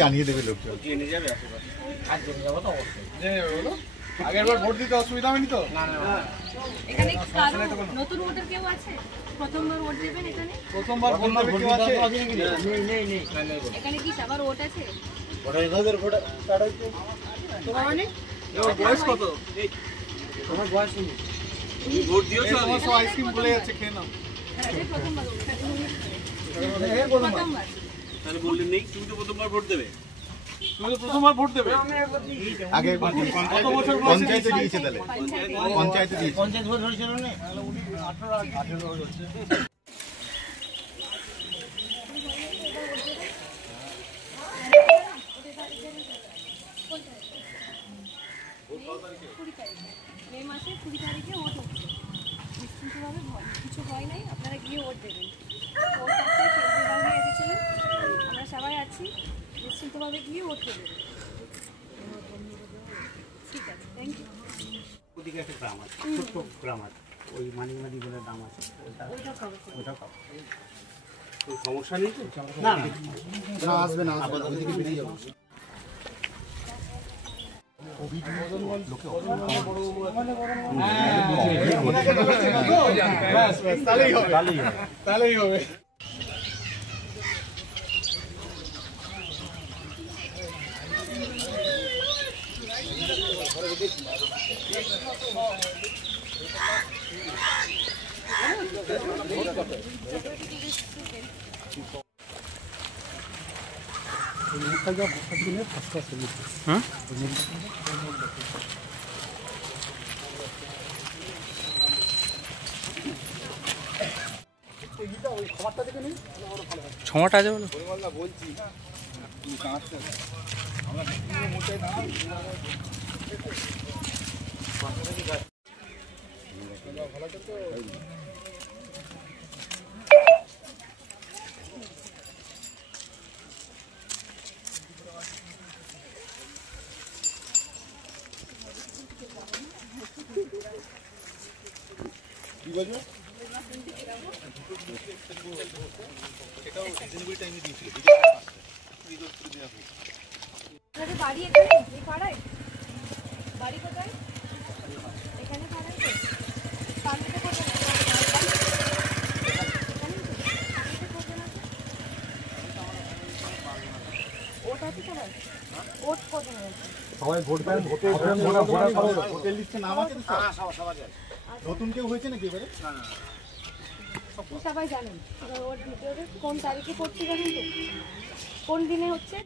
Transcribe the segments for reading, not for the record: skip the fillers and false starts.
জানিয়ে দেবে লোক আগেরবার ভোট দিতে অসুবিধা হয়নি তো? এখানে নতুন ভোটার কেউ আছে? প্রথমবার ভোট দেবেন এখানে? প্রথমবার ভোট দেবে কেউ আছে? নেই। এখানে কি সবার ভোট আছে? তোমার মানে? বয়স কত? তোমার বয়স নেই। তুমি ভোট দিয়েছো? আমার সব আইসক্রিম বলে যাচ্ছে, খেয়ে নাও। প্রথমবার। তাহলে বললেন নেই, তুমি তো প্রথমবার ভোট দেবে। তুমি তো প্রথমবার ভোট দেবে। আগে কত বছর পঞ্চায়েতে দিয়েছে তাহলে? পঞ্চায়েতে দিয়েছে। পঞ্চায়েত ভোট হয়েছিল না? 18 হচ্ছে। মে মাসে 20 তারিখে ভোট হচ্ছে। নিশ্চিন্তভাবে কিছু হয় নাই, আপনারা গিয়ে ভোট দেবেন। ভোট করতে কেন্দ্রীয়ভাবে এসেছিলেন, আমরা সবাই আছি, নিশ্চিন্তভাবে গিয়ে ভোট দেবেন। ঠিক আছে, থ্যাংক ইউ। ওদিকে একটা গ্রাম আছে, ছোট্ট গ্রাম আছে, ওই মানিকমাদি বলে গ্রাম আছে, ওটা পাবো। তো সমস্যা নেই তো? না না, আসবে না, ওদিকে বেরিয়ে যাবো। তাহলেই হবে। ছমাটা আছে বলো? বলছি কি বলছো? বাড়ি এখানে, এই পাড়ায়? বাড়ি কোথায়? এখানে পাড়ায় তো? সামনেতে কোথায়? ওট আছে সবাই? ওট কজন আছে? সবাই ভোট দেন, ভোটের লিস্টে নাম আছে তো? নতুন কেউ হয়েছে নাকি এবারে? আপনি সবাই জানেন ওর ভিতরে কোন তারিখে পড়ছে, জানেন তো? কোন দিনে হচ্ছে?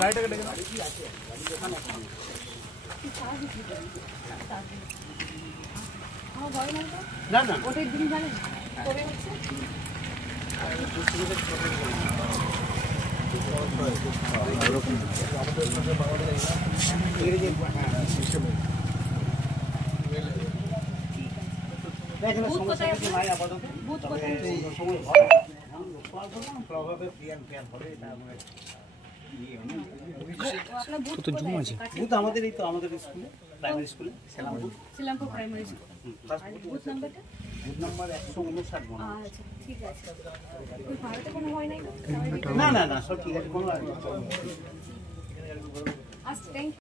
গাড়িটাকে ডেকে দাও। আমার ভয় নাই তো? না না, ওটার দিন জানেন কবে হচ্ছে? বুথ কোথায় আছে? বুথ কোথায় আছে? তো জুম আছে। আমাদের এই তো আমাদের স্কুলে, প্রাইমারি স্কুলে, শ্রীলঙ্কা প্রাইমারি স্কুল। আর বুথ নাম্বারটা? বুথ নাম্বার 159 মনে হয়। আচ্ছা ঠিক আছে। ওই ভাড়াতে কোনো ভয় নাই তো? না না না, সব ঠিক আছে, কোনো আচ্ছা থ্যাংক